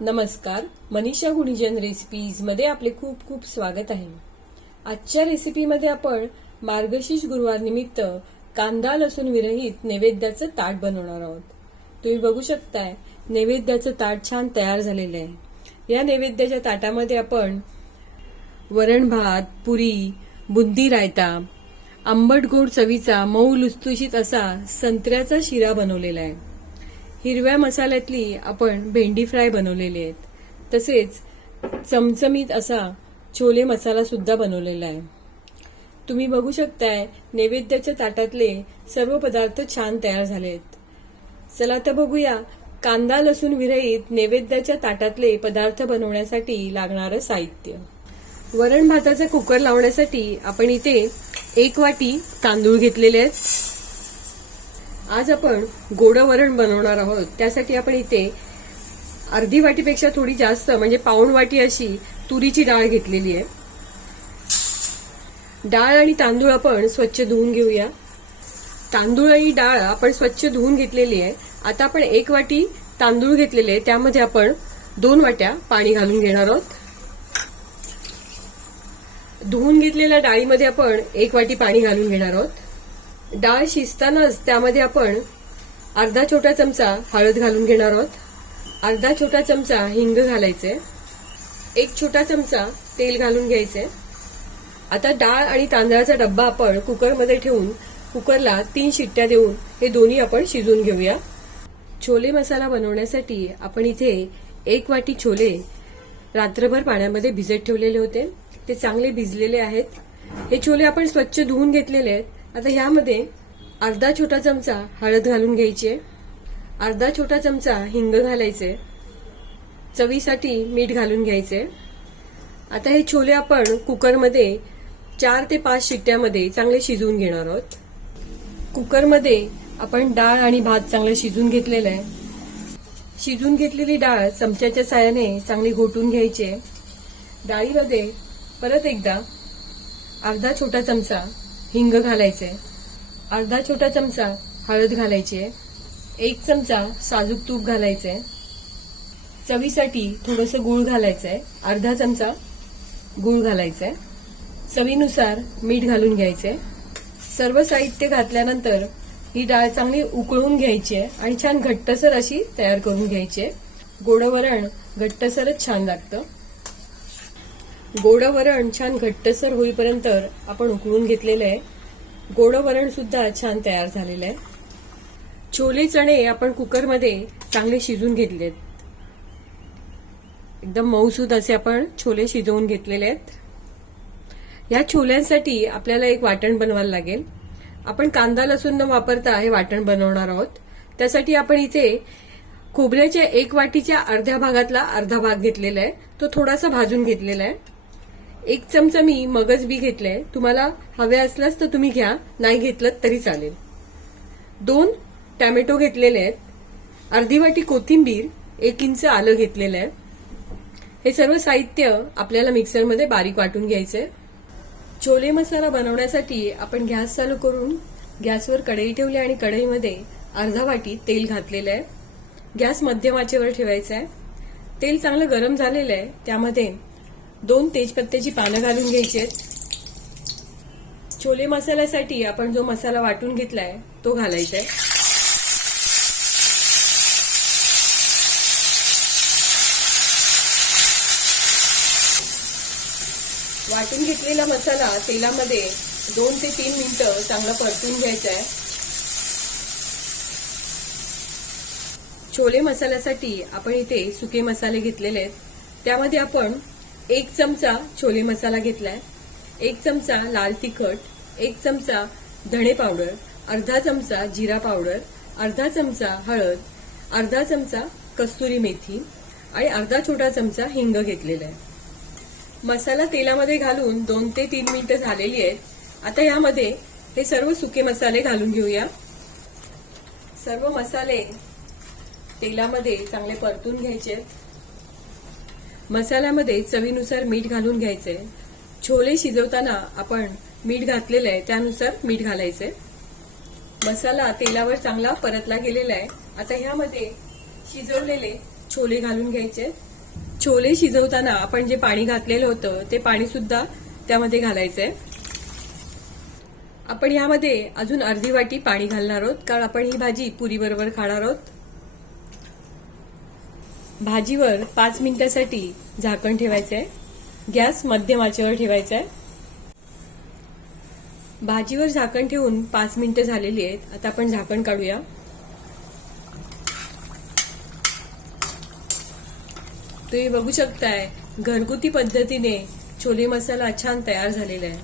नमस्कार मनीषा गुणिजन रेसिपीजमध्ये आपले खूप खूप स्वागत आहे. आजच्या रेसिपीमध्ये आपण मार्गशीर्ष गुरुवार निमित्त कांदा लसूण विरहित नैवेद्याचं ताट बनवणार आहोत. तुम्ही बघू शकताय नैवेद्याचं ताट छान तयार झालेलं आहे. या नैवेद्याच्या ताटामध्ये आपण वरण भात पुरी बुंदी रायता आंबट गोड चवीचा मऊ लुसलुशीत असा संत्र्याचा शिरा बनवलेला आहे. हिरव्या मसाल्यातली आपण भेंडी फ्राय बनवलेली आहेत. तसेच चमचमीत असा छोले मसाला सुद्धा बनवलेला आहे. तुम्ही बघू शकताय नैवेद्याच्या ताटातले सर्व पदार्थ छान तयार झाले आहेत. चला तर बघूया कांदा लसूण विरहित नैवेद्याच्या ताटातले पदार्थ बनवण्यासाठी लागणारं साहित्य. वरण भाताचा कुकर लावण्यासाठी आपण इथे एक वाटी तांदूळ घेतलेले आहेत. आज आपण गोड वरण बनवणार आहोत. त्यासाठी आपण इथे अर्धी वाटीपेक्षा थोडी जास्त म्हणजे पाऊण वाटी अशी तुरीची डाळ घेतलेली आहे. डाळ आणि तांदूळ आपण स्वच्छ धुवून घेऊया. तांदूळ आणि डाळ आपण स्वच्छ धुवून घेतलेली आहे. आता आपण एक वाटी तांदूळ घेतलेले आहे. त्यामध्ये आपण दोन वाट्या पाणी घालून घेणार आहोत. धुवून घेतलेल्या डाळीमध्ये आपण एक वाटी पाणी घालून घेणार आहोत. डाळ शिजतानाच त्यामध्ये आपण अर्धा छोटा चमचा हळद घालून घेणार आहोत. अर्धा छोटा चमचा हिंग घालायचे. एक छोटा चमचा तेल घालून घ्यायचे. आता डाळ आणि तांदळाचा डब्बा आपण कुकरमध्ये ठेवून कुकरला तीन शिट्ट्या देऊन हे दोन्ही आपण शिजून घेऊया. छोले मसाला बनवण्यासाठी आपण इथे एक वाटी छोले रात्रभर पाण्यामध्ये भिजत ठेवलेले होते. ते चांगले भिजलेले आहेत. हे छोले आपण स्वच्छ धुवून घेतलेले आहेत. आता ह्यामध्ये अर्धा छोटा चमचा हळद घालून घ्यायची. अर्धा छोटा चमचा हिंग घालायचे. चवीसाठी मीठ घालून घ्यायचे. आता हे छोले आपण कुकरमध्ये चार ते पाच शिट्ट्यामध्ये चांगले शिजवून घेणार आहोत. कुकरमध्ये आपण डाळ आणि भात चांगलं शिजून घेतलेलं आहे. शिजून घेतलेली डाळ चमच्याच्या साहाय्याने चांगली घोटून घ्यायची आहे. डाळीमध्ये परत एकदा अर्धा छोटा चमचा हिंग घालायचे अर्धा छोटा चमचा हळद घालायची आहे एक चमचा साजूक तूप घालायचंय. चवीसाठी थोडंसं गूळ घालायचंय. अर्धा चमचा गूळ घालायचंय. चवीनुसार मीठ घालून घ्यायचंय. सर्व साहित्य घातल्यानंतर ही डाळ चांगली उकळून घ्यायची आहे आणि छान घट्टसर अशी तयार करून घ्यायची आहे गोडवरण घट्टसरच छान लागतं. गोडवरण छान घट्टसर होईपर्यंत आपण उकळून घेतलेलं आहे. गोडवरण सुद्धा छान तयार झालेलं आहे. छोले चणे आपण कुकरमध्ये चांगले शिजून घेतलेत. एकदम मऊसूद असे आपण छोले शिजवून घेतलेले आहेत. या छोल्यांसाठी आपल्याला एक वाटण बनवायला लागेल. आपण कांदा लसूण न वापरता हे वाटण बनवणार आहोत. त्यासाठी आपण इथे खोबऱ्याच्या एक वाटीच्या अर्ध्या भागातला अर्धा भाग घेतलेला आहे. तो थोडासा भाजून घेतलेला आहे. एक चमचा मी मगज बी घेतलंय. तुम्हाला हवे असल्यास तर तुम्ही घ्या. नाही घेतलं तरी चालेल. दोन टॅमॅटो घेतलेले आहेत. अर्धी वाटी कोथिंबीर एक इंच आलं घेतलेलं आहे. हे सर्व साहित्य आपल्याला मिक्सरमध्ये बारीक वाटून घ्यायचंय. छोले मसाला बनवण्यासाठी आपण गॅस चालू करून गॅसवर कढई ठेवली आणि कढईमध्ये अर्धा वाटी तेल घातलेलं आहे. गॅस मध्यम आचेवर ठेवायचा आहे तेल चांगलं गरम झालेलं आहे. त्यामध्ये दोन तेजपत्त्याची पानं घालून घ्यायची आहेत. छोले मसाल्यासाठी आपण जो मसाला वाटून घेतलाय तो घालायचा आहे. वाटून घेतलेला मसाला तेलामध्ये दोन ते तीन मिनिटं चांगला परतून घ्यायचा आहे. छोले मसाल्यासाठी आपण इथे सुके मसाले घेतलेले आहेत. त्यामध्ये आपण एक चमचा छोले मसाला घेतलाय एक चमचा लाल तिखट एक चमचा धणे पावडर अर्धा चमचा जिरा पावडर अर्धा चमचा हळद अर्धा चमचा कस्तुरी मेथी आणि अर्धा छोटा चमचा हिंग घेतलेला आहे. मसाला तेलामध्ये घालून दोन ते तीन मिनिटं झालेली आहेत. आता यामध्ये हे सर्व सुके मसाले घालून घेऊया. सर्व मसाले तेलामध्ये चांगले परतून घ्यायचे मसाल्यामध्ये चवीनुसार मीठ घालून घ्यायचे. छोले शिजवताना आपण मीठ घातलेलं आहे त्यानुसार मीठ घालायचे. मसाला तेलावर चांगला परतला गेलेला आहे. आता ह्यामध्ये शिजवलेले छोले घालून घ्यायचे. छोले शिजवताना आपण जे पाणी घातलेलं होतं ते पाणी सुद्धा त्यामध्ये घालायचंय आपण यामध्ये अजून अर्धी वाटी पाणी घालणार आहोत कारण आपण ही भाजी पुरी बरोबर खाणार आहोत. भाजीवर पाच मिनिटासाठी झाकण ठेवायचं आहे गॅस मध्यम आचेवर ठेवायचा आहे भाजीवर झाकण ठेवून पाच मिनिटं झालेली आहेत. आता आपण झाकण काढूया. तुम्ही बघू शकताय घरगुती पद्धतीने छोले मसाला छान तयार झालेला आहे.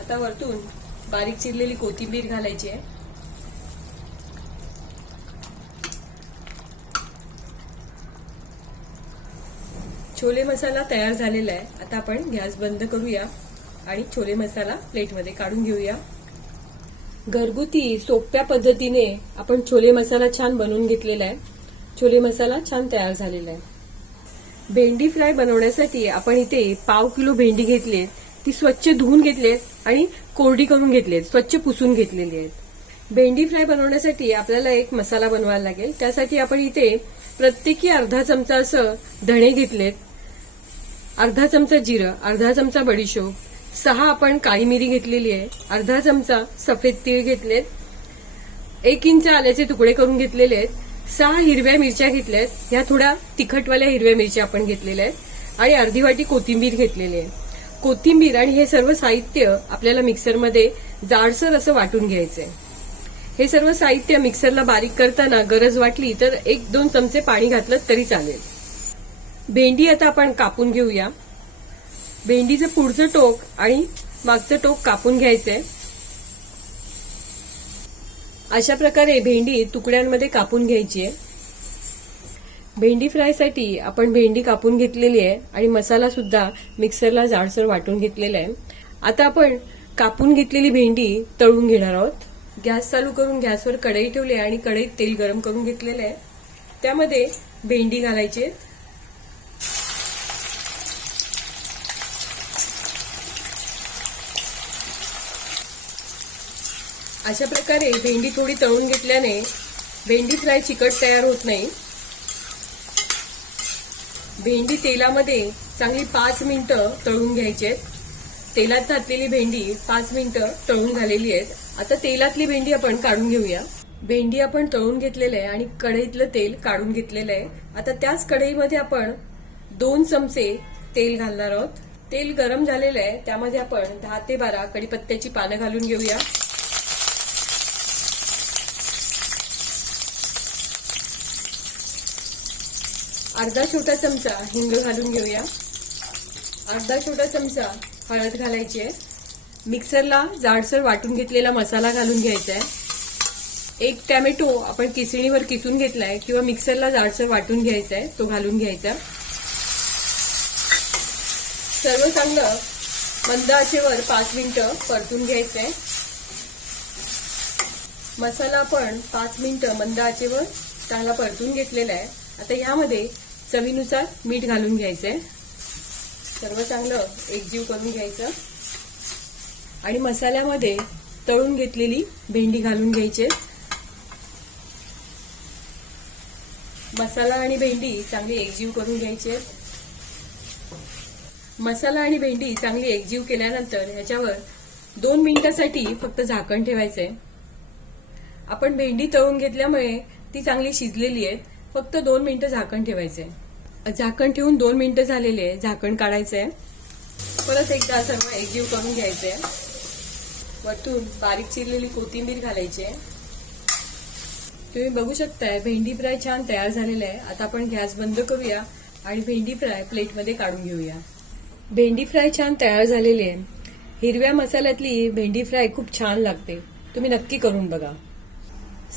आता वरतून बारीक चिरलेली कोथिंबीर घालायची आहे. छोले मसाला तयार झालेला आहे. आता आपण गॅस बंद करूया आणि छोले मसाला प्लेटमध्ये काढून घेऊया. घरगुती सोप्या पद्धतीने आपण छोले मसाला छान बनवून घेतलेला आहे. छोले मसाला छान तयार झालेला आहे. भेंडी फ्राय बनवण्यासाठी आपण इथे पाव किलो भेंडी घेतली ती स्वच्छ धुवून घेतली आणि कोरडी करून घेतली स्वच्छ पुसून घेतलेली आहेत भेंडी फ्राय बनवण्यासाठी आपल्याला एक मसाला बनवायला लागेल. त्यासाठी आपण इथे प्रत्येकी अर्धा चमचा असं धणे घेतलेत. अर्धा चमचा जिरं अर्धा चमचा बडीशोप सहा आपण काळी मिरी घेतलेली आहे अर्धा चमचा सफेद तीळ घेतलेत एक इंच आल्याचे तुकडे करून घेतलेले आहेत सहा हिरव्या मिरच्या घेतल्यात ह्या थोड्या तिखटवाल्या हिरव्या मिरच्या आपण घेतलेल्या आहेत आणि अर्धी वाटी कोथिंबीर घेतलेली आहे. कोथिंबीर आणि हे सर्व साहित्य आपल्याला मिक्सरमध्ये जाडसर असं वाटून घ्यायचंय. हे सर्व साहित्य मिक्सरला बारीक करताना गरज वाटली तर एक दोन चमचे पाणी घातलं तरी चालेल. भेंडी आता आपण कापून घेऊया. भेंडीचं पुढचं टोक आणि मागचं टोक कापून घ्यायचंय. अशा प्रकारे भेंडी तुकड्यांमध्ये कापून घ्यायची आहे. भेंडी फ्रायसाठी आपण भेंडी कापून घेतलेली आहे आणि मसाला सुद्धा मिक्सरला जाडसर वाटून घेतलेला आहे. आता आपण कापून घेतलेली भेंडी तळून घेणार आहोत. गॅस चालू करून गॅसवर कढई ठेवली आहे आणि कढईत तेल गरम करून घेतलेलं आहे. त्यामध्ये भेंडी घालायची आहे. अशा प्रकारे भेंडी थोडी तळून घेतल्याने भेंडी फ्राय चिकट तयार होत नाही. भेंडी तेलामध्ये चांगली पाच मिनिटं तळून घ्यायची आहेत. तेलात घातलेली भेंडी पाच मिनिटं तळून झालेली आहेत. आता तेलातली भेंडी आपण काढून घेऊया. भेंडी आपण तळून घेतलेलं आहे आणि कढईतलं तेल काढून घेतलेलं आहे. आता त्याच कढईमध्ये आपण दोन चमचे तेल घालणार आहोत. तेल गरम झालेलं आहे. त्यामध्ये आपण दहा ते बारा कडीपत्त्याची पानं घालून घेऊया. अर्धा छोटा चमचा हिंग घालून घेऊया. अर्धा छोटा चमचा हळद घालायची आहे. मिक्सरला जाडसर वाटून घेतलेला मसाला घालून घ्यायचा आहे. एक टॅमॅटो आपण किसणीवर किसून घेतलाय किंवा मिक्सरला जाडसर वाटून घ्यायचा आहे तो घालून घ्यायचा. सर्व चांगलं मंद आचेवर पाच मिनिटं परतून घ्यायचं आहे. मसाला आपण पाच मिनिटं मंद आचेवर चांगला परतून घेतलेला आहे. आता यामध्ये चवीनुसार मीठ घालून घ्यायचंय. सर्व चांगलं एकजीव करून घ्यायचं. आणि मसाल्यामध्ये तळून घेतलेली भेंडी घालून घ्यायची. मसाला आणि भेंडी चांगली एकजीव करून घ्यायची. मसाला आणि भेंडी चांगली एकजीव केल्यानंतर ह्याच्यावर दोन मिनिटासाठी फक्त झाकण ठेवायचंय. आपण भेंडी तळून घेतल्यामुळे ती चांगली शिजलेली आहे. फक्त दोन मिनिटं झाकण ठेवायचंय. झाकण ठेवून दोन मिनिटं झालेली आहे. झाकण काढायचंय. परत एकदा सर्व एकजीव करून घ्यायचंय. वरतून बारीक चिरलेली कोथिंबीर घालायची आहे. तुम्ही बघू शकताय भेंडी फ्राय छान तयार झालेला आहे. आता आपण गॅस बंद करूया आणि भेंडी फ्राय प्लेटमध्ये काढून घेऊया. भेंडी फ्राय छान तयार झालेली आहे. हिरव्या मसाल्यातली भेंडी फ्राय खूप छान लागते. तुम्ही नक्की करून बघा.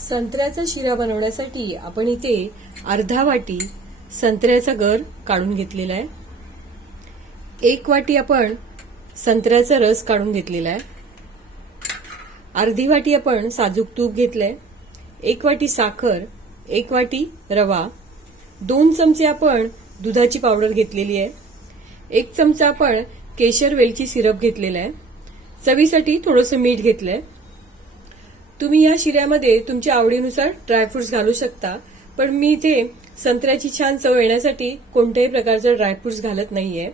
संत्र्याचा शिरा बनवण्यासाठी आपण इथे अर्धा वाटी संत्र्याचा गर काढून घेतलेला आहे. एक वाटी आपण संत्र्याचा रस काढून घेतलेला आहे. अर्धी वाटी आपण साजूक तूप घेतलंय. एक वाटी साखर एक वाटी रवा. दोन चमचे आपण दुधाची पावडर घेतलेली आहे. एक चमचा आपण केशर वेलची सिरप घेतलेला आहे. चवीसाठी थोडंसं मीठ घेतलंय. तुम्ही या शिऱ्यामध्ये तुमच्या आवडीनुसार ड्रायफ्रुट्स घालू शकता. पण मी इथे संत्र्याची छान चव येण्यासाठी कोणत्याही प्रकारचं ड्रायफ्रुट्स घालत नाहीये.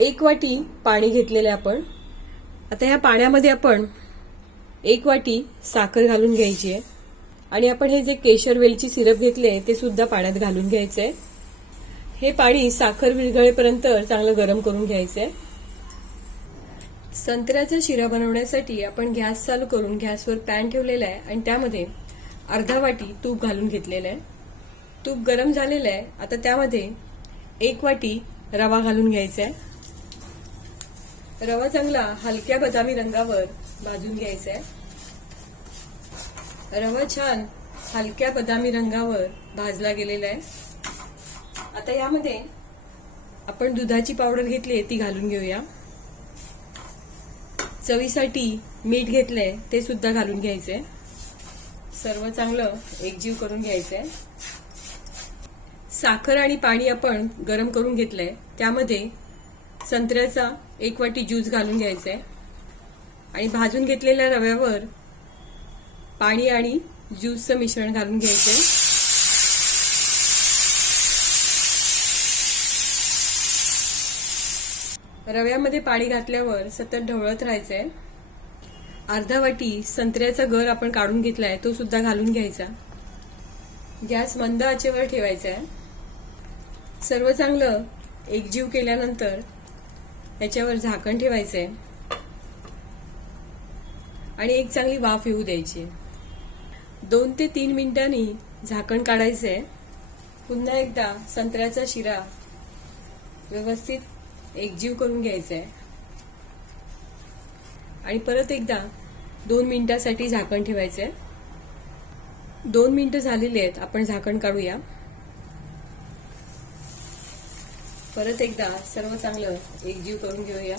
एक वाटी पाणी घेतलेलं आहे आपण. आता ह्या पाण्यामध्ये आपण एक वाटी साखर घालून घ्यायची आहे. आणि आपण हे जे केशर वेलची सिरप घेतले ते सुद्धा पाण्यात घालून घ्यायचंय हे पाणी साखर विरघळेपर्यंत चांगलं गरम करून घ्यायचंय संत्र्याचा शिरा बनवण्यासाठी आपण गॅस चालू करून गॅसवर पॅन ठेवलेला आहे आणि त्यामध्ये अर्धा वाटी तूप घालून घेतलेलं आहे. तूप गरम झालेलं आहे. आता त्यामध्ये एक वाटी रवा घालून घ्यायचा आहे. रवा चांगला हलक्या बदामी रंगावर भाजून घ्यायचा आहे. रवा छान हलक्या बदामी रंगावर भाजला गेलेला आहे. आता यामध्ये आपण दुधाची पावडर घेतली ती घालून घेऊया. चवीसाठी मीठ घेतलंय ते सुद्धा घालून घ्यायचंय. सर्व चांगलं एकजीव करून घ्यायचंय. साखर आणि पाणी आपण गरम करून घेतलंय. त्यामध्ये संत्र्याचा एक वाटी ज्यूस घालून घ्यायचंय. आणि भाजून घेतलेल्या रव्यावर पाणी आणि ज्यूसचं मिश्रण घालून घ्यायचंय. रव्यामध्ये पाणी घातल्यावर सतत ढवळत राहायचंय. अर्धा वाटी संत्र्याचा गर आपण काढून घेतलाय तो सुद्धा घालून घ्यायचा. गॅस मंद आचेवर ठेवायचा आहे. सर्व चांगलं एकजीव केल्यानंतर याच्यावर झाकण ठेवायचंय. आणि एक चांगली वाफ येऊ द्यायची. दोन ते तीन मिनिटांनी झाकण काढायचंय. पुन्हा एकदा संत्र्याचा शिरा व्यवस्थित एकजीव करून घ्यायचा आहे आणि परत एकदा दोन मिनिटासाठी झाकण ठेवायचं आहे दोन मिनिटं झालेली आहेत आपण झाकण काढूया. परत एकदा सर्व चांगलं एकजीव करून घेऊया.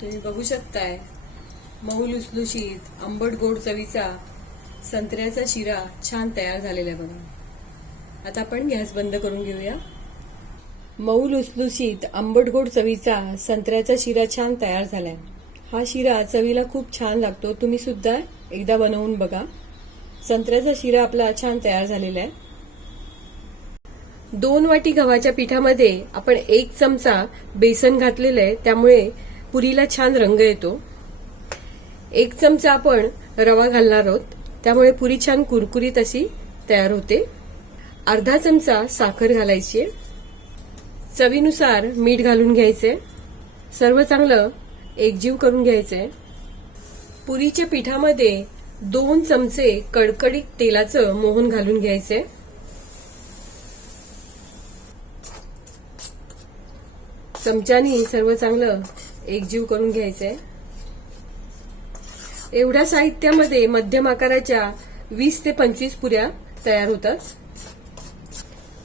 तुम्ही बघू शकताय मऊ लुसलुशीत आंबट गोड चवीचा संत्र्याचा शिरा छान तयार झालेला आहे बघा. आता आपण गॅस बंद करून घेऊया. मऊ लुसलुशीत आंबट गोड चवीचा संत्र्याचा शिरा छान तयार झालाय. हा शिरा चवीला खूप छान लागतो. तुम्ही सुद्धा एकदा बनवून बघा. संत्र्याचा शिरा आपला छान तयार झालेला आहे. दोन वाटी गव्हाच्या पिठामध्ये आपण एक चमचा बेसन घातलेलं आहे. त्यामुळे पुरीला छान रंग येतो. एक चमचा आपण रवा घालणार आहोत. त्यामुळे पुरी छान कुरकुरीत अशी तयार होते. अर्धा चमचा साखर घालायची आहे. चवीनुसार मीठ घालून घ्यायचे. सर्व चांगलं एकजीव करून घ्यायचंय पुरीच्या पिठामध्ये दोन चमचे कडकडीत तेलाचं मोहन घालून घ्यायचंय चमच्यानी सर्व चांगलं एकजीव करून घ्यायचंय एवढ्या साहित्यामध्ये मध्यम आकाराच्या वीस ते पंचवीस पुऱ्या तयार होतात.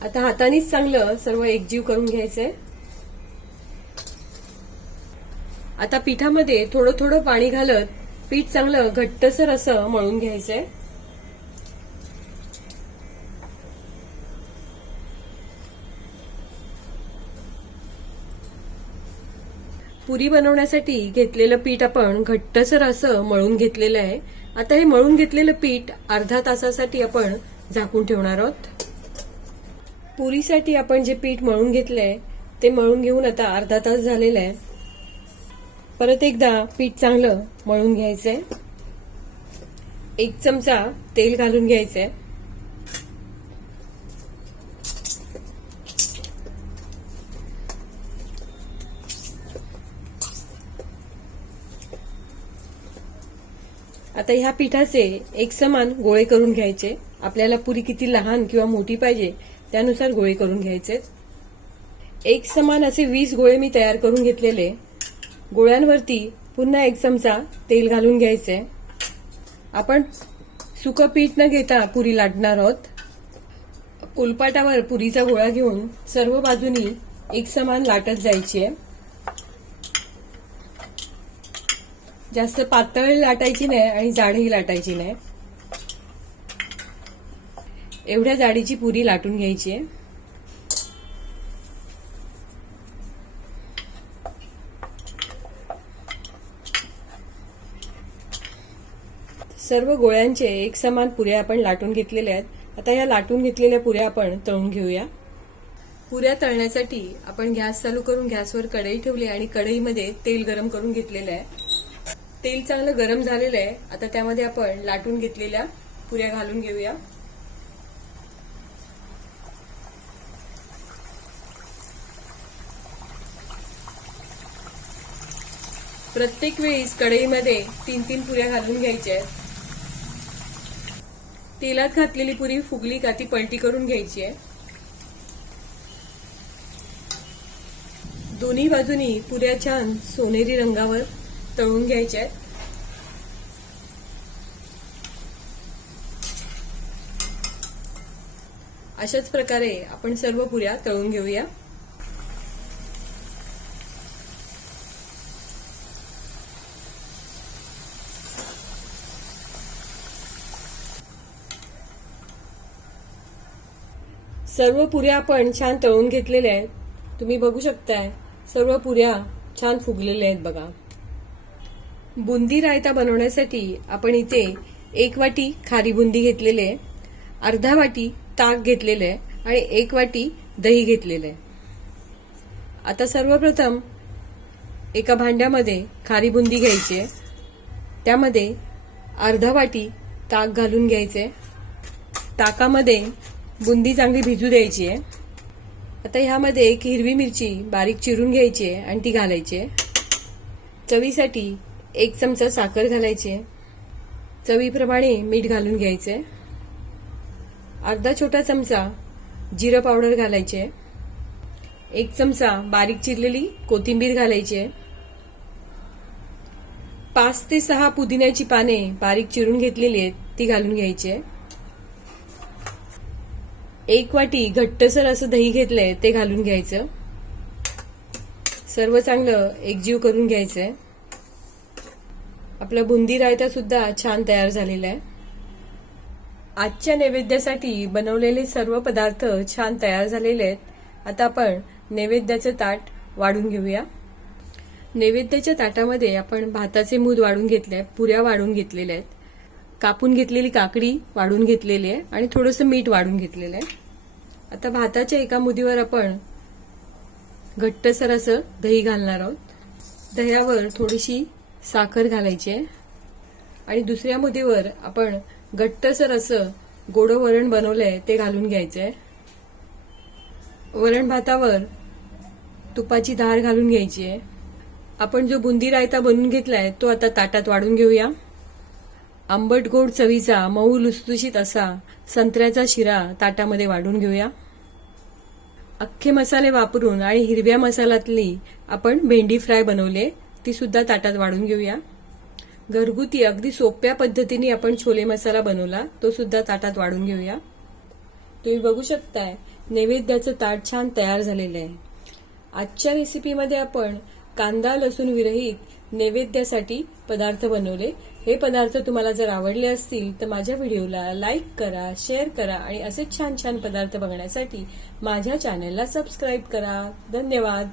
आता हातानेच चांगलं सर्व एकजीव करून घ्यायचंय. आता पिठामध्ये थोडं थोडं पाणी घालत पीठ चांगलं घट्टसर असं मळून घ्यायचंय. पुरी बनवण्यासाठी घेतलेलं पीठ आपण घट्टसर असं मळून घेतलेलं आहे. आता हे मळून घेतलेलं पीठ अर्धा तासासाठी आपण झाकून ठेवणार आहोत. पुरीसाठी आपण जे पीठ मळून घेतलंय ते मळून घेऊन आता अर्धा तास झालेला आहे. परत एकदा पीठ चांगलं मळून घ्यायचंय. एक चमचा तेल घालून घ्यायचंय. आता ह्या पिठाचे एक समान गोळे करून घ्यायचे. आपल्याला पुरी किती लहान किंवा मोठी पाहिजे त्यानुसार गोळे करून घ्यायचे. एक समान असे वीस गोळे मी तयार करून घेतलेले. गोळ्यांवरती पुन्हा एक चमचा तेल घालून घ्यायचे. आपण सुकं पीठ न घेता पुरी लाटणार आहोत. कोलपाटावर पुरीचा गोळा घेऊन सर्व बाजूनी एक समान लाटत जायची. आहे जास्त पातळ लाटायची नाही आणि जाडही लाटायची नाही. एवढ्या जाडीची पुरी लाटून घ्यायची आहे. सर्व गोळ्यांचे एक समान पुऱ्या आपण लाटून घेतलेल्या आहेत. आता या लाटून घेतलेल्या पुऱ्या आपण तळून घेऊया. पुऱ्या तळण्यासाठी आपण गॅस चालू करून गॅसवर कढई ठेवली आणि कढईमध्ये तेल गरम करून घेतलेलं आहे. तेल चांगलं गरम झालेलं आहे. आता त्यामध्ये आपण लाटून घेतलेल्या पुऱ्या घालून घेऊया. प्रत्येक वेळीस कढईमध्ये तीन तीन पुऱ्या घालून घ्यायच्या आहेत. तेलात घातलेली पुरी फुगली का ती पलटी करून घ्यायची आहे. दोन्ही बाजूनी पुऱ्या छान सोनेरी रंगावर तळून घ्यायचे आहेत. अशाच प्रकारे आपण सर्व पुऱ्या तळून घेऊया. सर्व पुऱ्या आपण छान तळून घेतलेल्या आहेत. तुम्ही बघू शकताय सर्व पुऱ्या छान फुगलेल्या आहेत बघा. बुंदी रायता बनवण्यासाठी आपण इथे एक वाटी खारी बुंदी घेतलेली आहे अर्धा वाटी ताक घेतलेलं आहे आणि एक वाटी दही घेतलेलं आहे. आता सर्वप्रथम एका भांड्यामध्ये खारी बुंदी घ्यायची आहे. त्यामध्ये अर्धा वाटी ताक घालून घ्यायचे ताकामध्ये बुंदी चांगली भिजू द्यायची आहे. आता ह्यामध्ये एक हिरवी मिरची बारीक चिरून घ्यायची आहे आणि ती घालायची आहे. चवीसाठी एक चमचा साखर घालायची आहे. चवीप्रमाणे मीठ घालून घ्यायचे अर्धा छोटा चमचा जिरं पावडर घालायचे एक चमचा बारीक चिरलेली कोथिंबीर घालायची आहे. पाच ते सहा पुदिन्याची पाने बारीक चिरून घेतलेली आहेत ती घालून घ्यायची आहे. एक वाटी घट्टसर असं दही घेतलंय ते घालून घ्यायचं. सर्व चांगलं एकजीव करून घ्यायचंय. आपला बुंदी रायता सुद्धा छान तयार झालेला आहे. आजच्या नैवेद्यासाठी बनवलेले सर्व पदार्थ छान तयार झालेले आहेत. आता आपण नैवेद्याचं ताट वाढून घेऊया. नैवेद्याच्या ताटामध्ये आपण भाताचे मूद वाढून घेतले पुऱ्या वाढून घेतलेल्या आहेत. कापून घेतलेली काकडी वाढून घेतलेली आहे आणि थोडंसं मीठ वाढून घेतलेलं आहे. आता भाताच्या एका मुदीवर आपण घट्टसर असं दही घालणार आहोत. दह्यावर थोडीशी साखर घालायची आहे. आणि दुसऱ्या मुदीवर आपण घट्टसर असं गोडं वरण बनवलंय ते घालून घ्यायचं आहे वरण भातावर तुपाची धार घालून घ्यायची आहे. आपण जो बुंदी रायता बनवून घेतलाय तो आता ताटात वाढून घेऊया. आंबट गोड चवीचा मऊ लुसलुशीत असा संत्र्याचा शिरा ताटामध्ये वाढून घेऊया. अख्खे मसाले वापरून आणि हिरव्या मसाल्यातली आपण भेंडी फ्राय बनवले ती सुद्धा ताटात वाढून घेऊया. घरगुती अगदी सोप्या पद्धतीने आपण छोले मसाला बनवला तो सुद्धा ताटात वाढून घेऊया. तुम्ही बघू शकताय नैवेद्याचं ताट छान तयार झालेलं आहे. आजच्या रेसिपीमध्ये आपण कांदा लसूण विरहित नैवेद्यासाठी पदार्थ बनवले. हे पदार्थ तुम्हाला जर आवडले असतील तर माझ्या व्हिडिओला लाईक करा शेअर करा आणि असेच छान छान पदार्थ बघण्यासाठी माझ्या चॅनलला सबस्क्राईब करा. धन्यवाद.